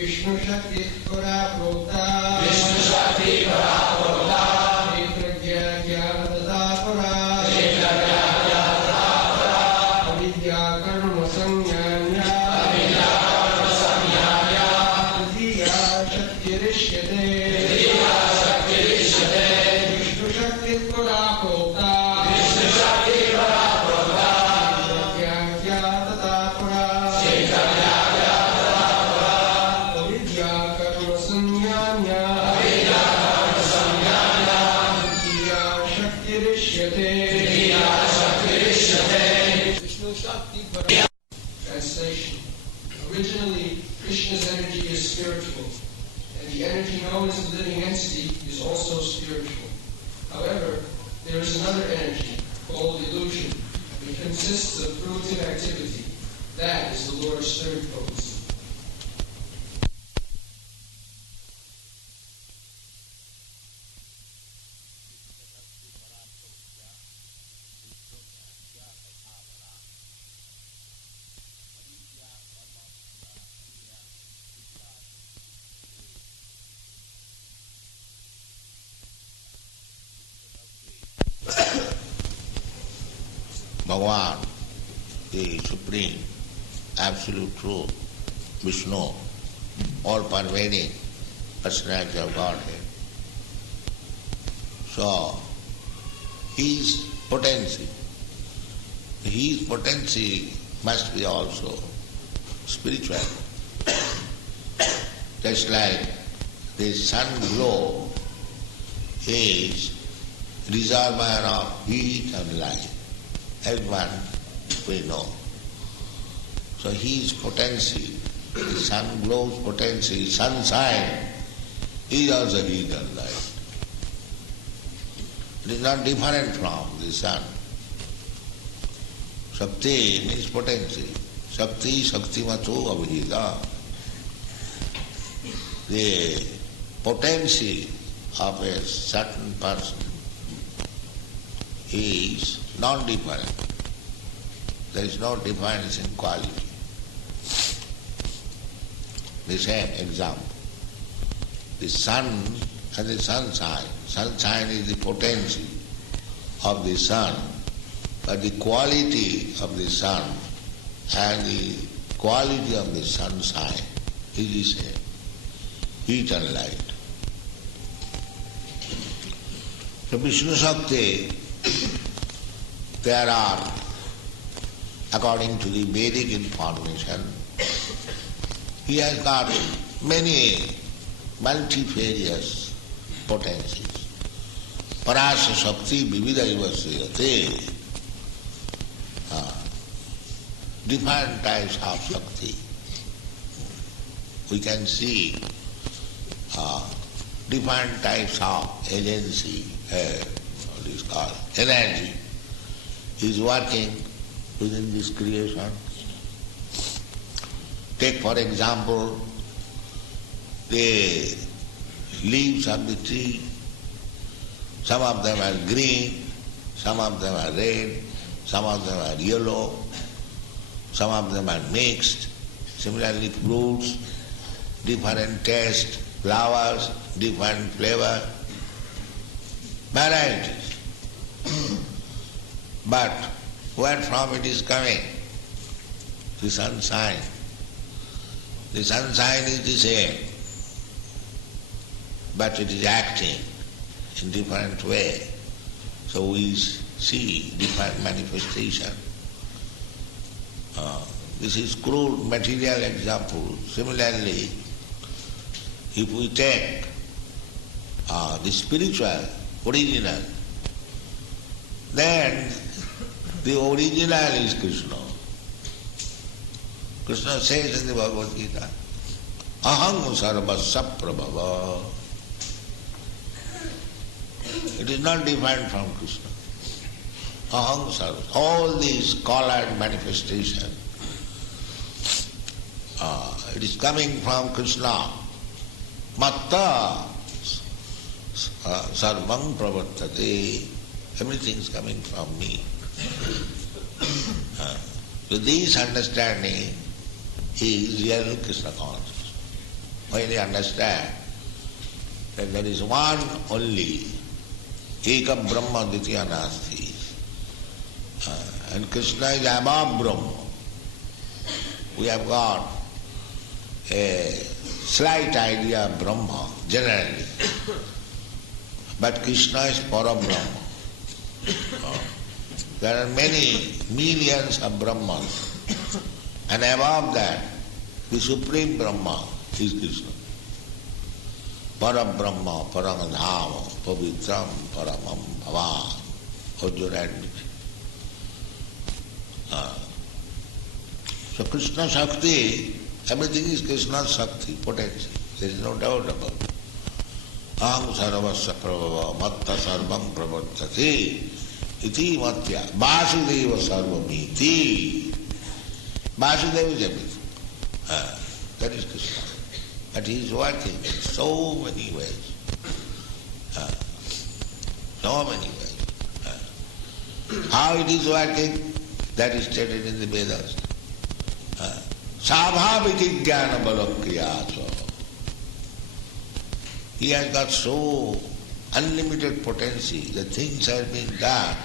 Vishnu Shakti Parā Prota Kṣetrajñākhyā tathā avidyā karma saññāya avidyā śarīre Vishnu Shakti Parā Prota Kṣetrajñākhyā tathā avidyā karma saññāya Translation. Originally, Krishna's energy is spiritual, and the energy known as the living entity is also spiritual. However, there is another energy, called illusion. It consists of fruitive activity. That is the Lord's third potency. Bhagavan, the Supreme, Absolute Truth, Vishnu, all-pervading personality of Godhead. So, his potency must be also spiritual. Just like the sun glow is reservoir of heat and light. Everyone we know. So his potency, the sun glow's potency, sunshine, is also heat and light. It is not different from the sun. Shakti means potency. Shakti, Shaktimato, avidyā. The potency of a certain person is non-different. There is no difference in quality. The same example. The sun and the sunshine. Sunshine is the potency of the sun, but the quality of the sun and the quality of the sunshine is the same. Heat and light. So Vishnu Shakti, there are, according to the Vedic information, he has got many multifarious potencies. Parāsa Shakti vividaiva sriyate. Different types of Shakti. We can see different types of agency, what is called energy, is working within this creation. Take for example the leaves of the tree. Some of them are green, some of them are red, some of them are yellow, some of them are mixed. Similarly fruits, different taste, flowers, different flavor, varieties. But where from it is coming? The sunshine. The sunshine is the same, but it is acting in different way. So we see different manifestation. This is crude material example. Similarly, if we take the spiritual original, then the original is Krishna. Krishna says in the Bhagavad Gita, aham sarvasya prabhava. It is not different from Krishna. Aham sarvasya. All these colored manifestation, it is coming from Krishna. Matta sarvam pravartate. Everything is coming from me. So this understanding is real Krishna consciousness. when you understand that there is one only, Ekam Brahma Ditya Nasti, and Krishna is above Brahma. We have got a slight idea of Brahma, generally. But Krishna is para Brahma. There are many millions of Brahmas. And above that, the Supreme Brahma is Krishna. Para Brahma, Paramadhama, Pavitram, Paramam, Bhavan, Arjuna. So Krishna Shakti, everything is Krishna Shakti, potency. There is no doubt about it. Aham sarvasya prabhava matta sarvam pravartate iti Madhya Vasudeva sarvamiti. Vasudeva is everything. That is Krishna. But he is working in so many ways. So many ways. How it is working, that is stated in the Vedas. Svabhaviki jnana balakriyato. He has got so unlimited potency, the things are being done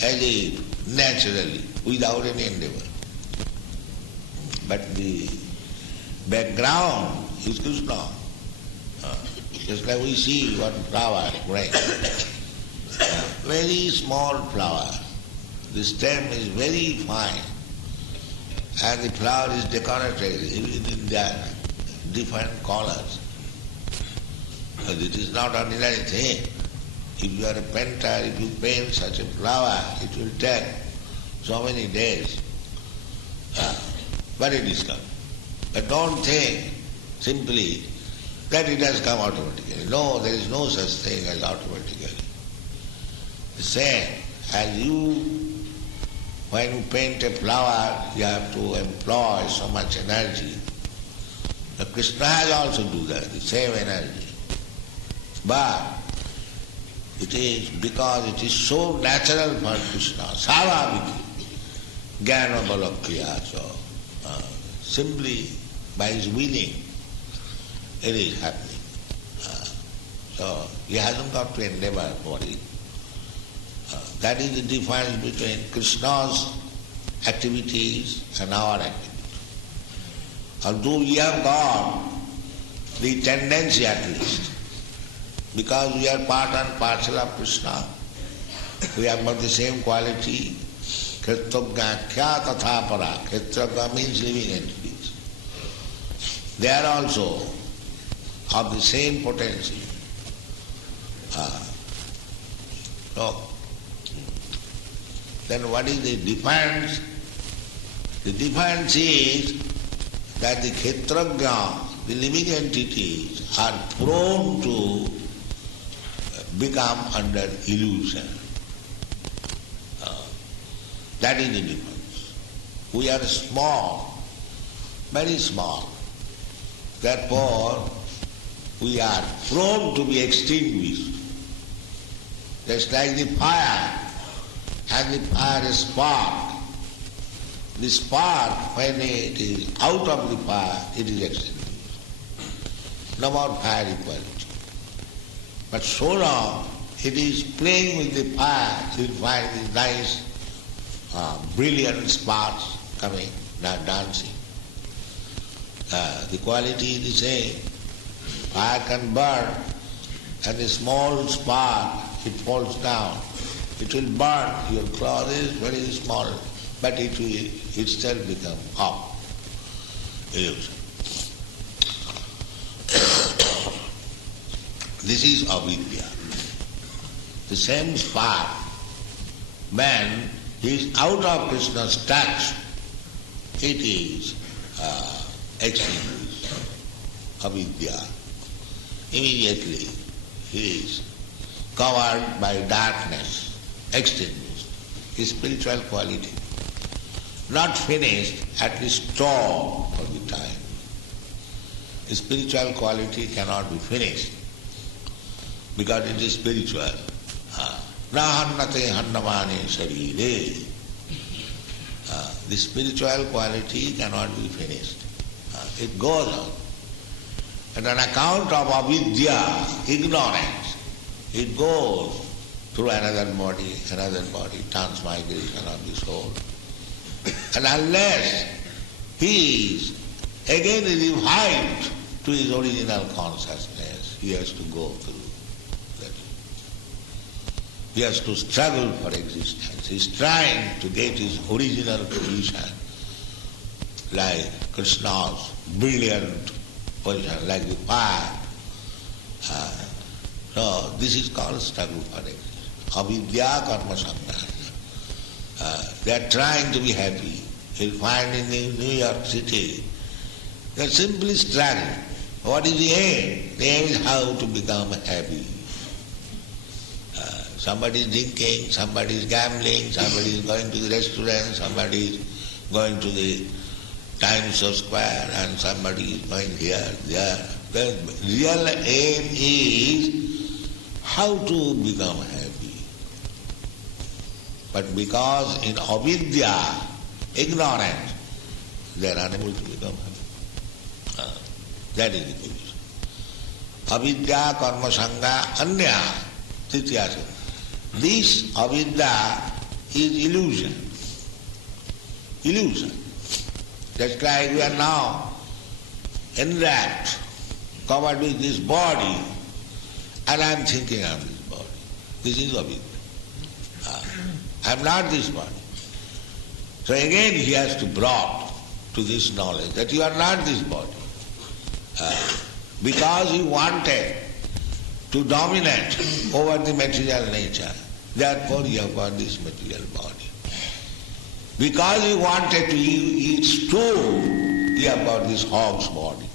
as if naturally, without any endeavor. But the background is Krishna. Just like we see one flower growing. Very small flower. The stem is very fine. And the flower is decorated in their different colors. But it is not ordinary thing. If you are a painter, if you paint such a flower, it will take so many days. But it is come. But don't think simply that it has come automatically. No, there is no such thing as automatically. The same as you, when you paint a flower, you have to employ so much energy. But Krishna has also do that, the same energy. But it is because it is so natural for Krishna, Svabhaviki, Jnana Balakriya. So simply by his willing, it is happening. So he hasn't got to endeavor for it. That is the difference between Krishna's activities and our activities. Although we have got the tendency at least, because we are part and parcel of Krishna, we have got the same quality. Kṣetrajñākhyā tathā parā. Kṣetrajña means living entities. They are also of the same potency. So, then what is the difference? The difference is that the Kṣetrajña, the living entities, are prone to become under illusion. That is the difference. We are small, very small. Therefore, we are prone to be extinguished. Just like the fire, and the fire spark. The spark, when it is out of the fire, it is extinguished. No more fire equality. But so long it is playing with the fire, you will find these nice brilliant sparks coming, dancing. The quality is the same. Fire can burn, and a small spark, it falls down. It will burn. Your cloth is very small, but it will itself become up. Illusion. This is avidyā. The same spark, when he is out of Krishna's touch, it is extinguished. Avidyā. Immediately he is covered by darkness, extinguished. His spiritual quality. Not finished, at least stored for the time. His spiritual quality cannot be finished because it is spiritual. Na hanyate hanyamāne śarīre. The spiritual quality cannot be finished. It goes on. And on account of avidyā, ignorance, it goes through another body, transmigration of the soul. And unless he is again revived to his original consciousness, he has to go through that. He has to struggle for existence. He is trying to get his original position, like Krishna's brilliant position, like the fire. So this is called struggle for existence. Avidyā karma saṅgāya. They are trying to be happy. You'll find in New York City, they are simply struggling. What is the aim? The aim is how to become happy. Somebody is drinking, somebody is gambling, somebody is going to the restaurant, somebody is going to the Times Square, and somebody is going here, there. The real aim is how to become happy. But because in avidyā, ignorance, they are unable to become happy. That is the position. Avidyā karma saṅgā anyā tityāsa. This avidyā is illusion. Illusion. Just like we are now enwrapped, covered with this body, and I am thinking of this body. This is avidyā. I am not this body. So again he has to brought to this knowledge that you are not this body. Because he wanted to dominate over the material nature, therefore you have got this material body. Because he wanted to eat stool, he have got this hog's body.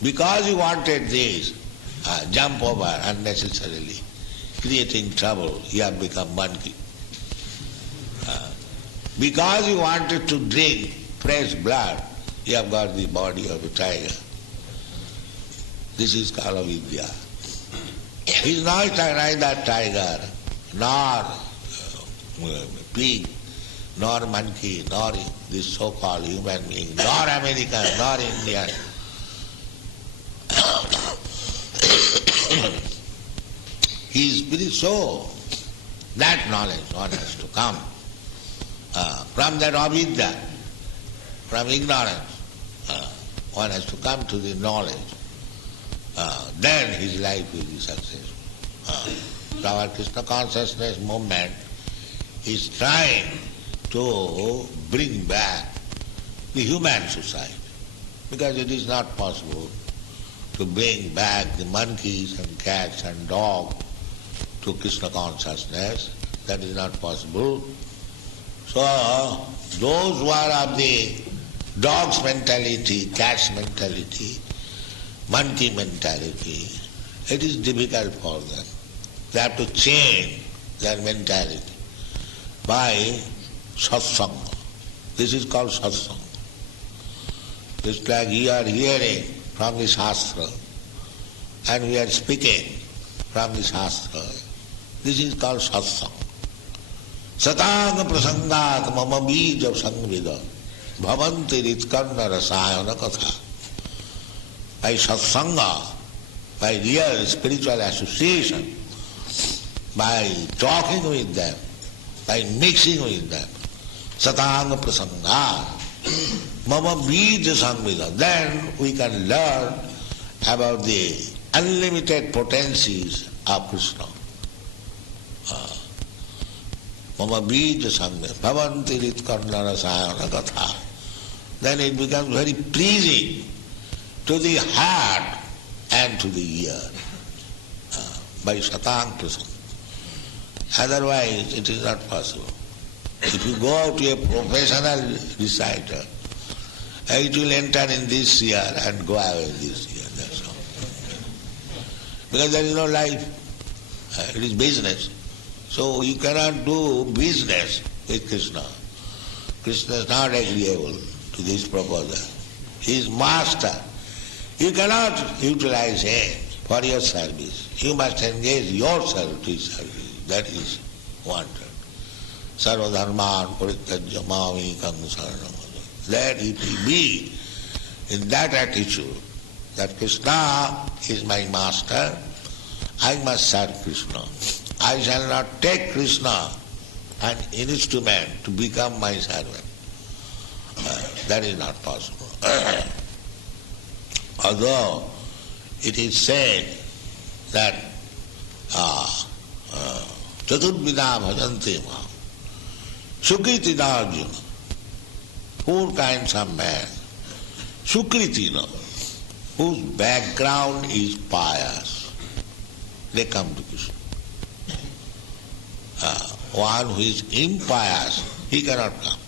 Because he wanted this, jump over unnecessarily, creating trouble, he have become monkey. Because he wanted to drink fresh blood, he have got the body of a tiger. This is called avidyā. He is not neither tiger, nor pig, nor monkey, nor this so-called human being, nor American, nor Indian. He is spirit soul. That knowledge one has to come from that avidyā, from ignorance. One has to come to the knowledge. Then his life will be successful. Our Krishna consciousness movement is trying to bring back the human society, because it is not possible to bring back the monkeys and cats and dogs to Krishna consciousness. That is not possible. So those who are of the dog's mentality, cat's mentality, monkey mentality, it is difficult for them. They have to change their mentality by satsanga. This is called satsanga. Just like you are hearing from the Shastra and we are speaking from the Shastra. This is called satsanga. Satanga prasangāt mama bija sangvida bhavanti ritkarna rasayana katha. By satsanga, by real spiritual association, by talking with them, by mixing with them, satanga prasangāt mama bija sangvida, then we can learn about the unlimited potencies of Krishna. Mama bija sangvida bhavanti ritkarna rasayana katha. Then it becomes very pleasing to the heart and to the ear by satang prasanga. Otherwise it is not possible. If you go to a professional reciter, it will enter in this ear and go away in this ear, that's all. Because there is no life. It is business. So you cannot do business with Krishna. Krishna is not agreeable to this proposal. He is master. You cannot utilize him for your service. You must engage yourself to his service. That is wanted. Sarva dharman parityajya mamekam saranam. That if he be in that attitude that Krishna is my master, I must serve Krishna. I shall not take Krishna an instrument to become my servant. That is not possible. Although it is said that Chaturvida bhajante ma, Sukritina Arjuna, 4 kinds of men. Sukritina, whose background is pious, they come to Krishna. One who is impious, he cannot come.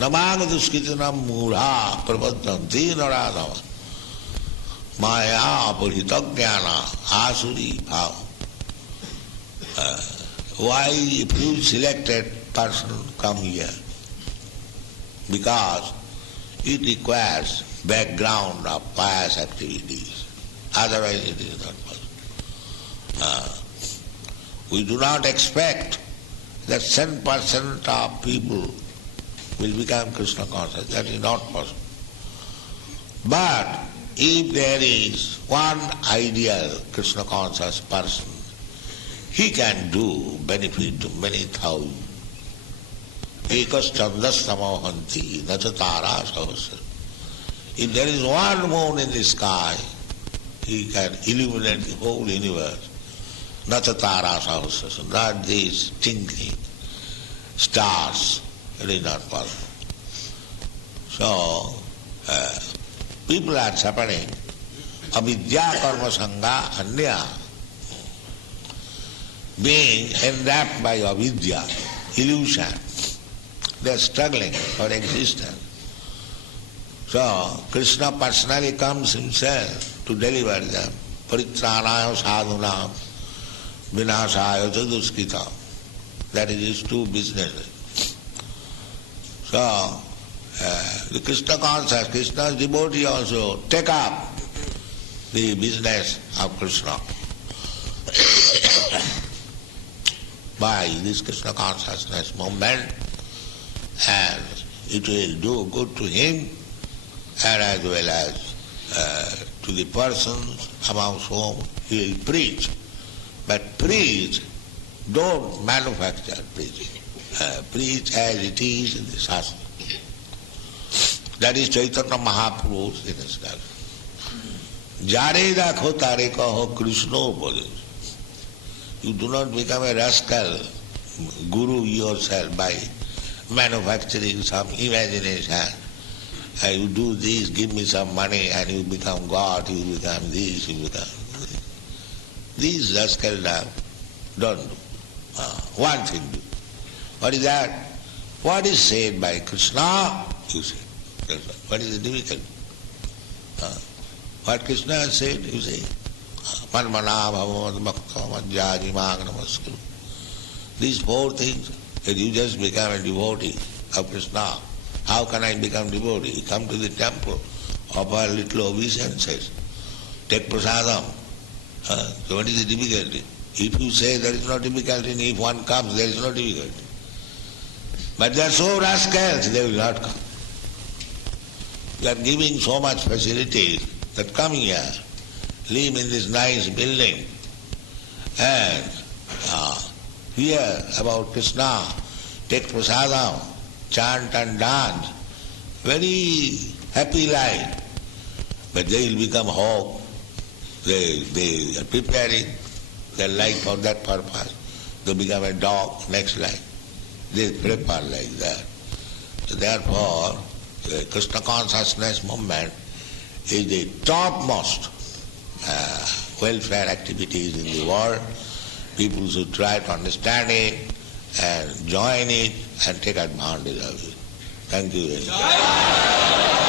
Namāgaduskritinam mūಢā prabhadhanti naradhava maya apurhitagyāna asuri bhava. Why if you selected person come here? Because it requires background of pious activities. Otherwise it is not possible. We do not expect that 10% of people will become Krishna conscious. That is not possible. But if there is one ideal Krishna conscious person, he can do benefit to many thousands. Ekaschandasamahanti natatara sahasra. If there is one moon in the sky, he can illuminate the whole universe. Natatara sahasra. Not these twinkling stars. It is not possible. So, people are suffering avidyā karma sangha hanyate, being enwrapped by avidyā, illusion. They are struggling for existence. So, Krishna personally comes himself to deliver them. Paritrāṇāya sadhunām vināṣāya ca duṣkritam. That is his true business. So, the Krishna conscious, Krishna's devotee also take up the business of Krishna. By this Krishna consciousness movement, and it will do good to him and as well as to the persons amongst whom he will preach. But preach, don't manufacture preaching. Preach as it is in the Shastra. That is Chaitanya Mahaprabhu's instruction. Jare dakho tare kaho Krishna bole. You do not become a rascal guru yourself by manufacturing some imagination. You do this, give me some money, and you become God, you become this, you become this. These rascal don't do. One thing do. What is that? What is said by Krishna, you say. What is the difficulty? What Krishna has said, you say. Manmana bhavad bhakta madhya namaskuru. These 4 things, that you just become a devotee of Krishna. How can I become devotee? Come to the temple, offer little obeisances, take prasadam. So what is the difficulty? If you say there is no difficulty, and if one comes, there is no difficulty. But they are so rascals, they will not come. You are giving so much facilities that come here, live in this nice building, and hear about Krishna, take prasadam, chant and dance, very happy life. But they will become hope. They are preparing their life for that purpose. They become a dog next life. They prepare like that. So therefore, the Krishna consciousness movement is the topmost welfare activities in the world. People should try to understand it and join it and take advantage of it. Thank you very much.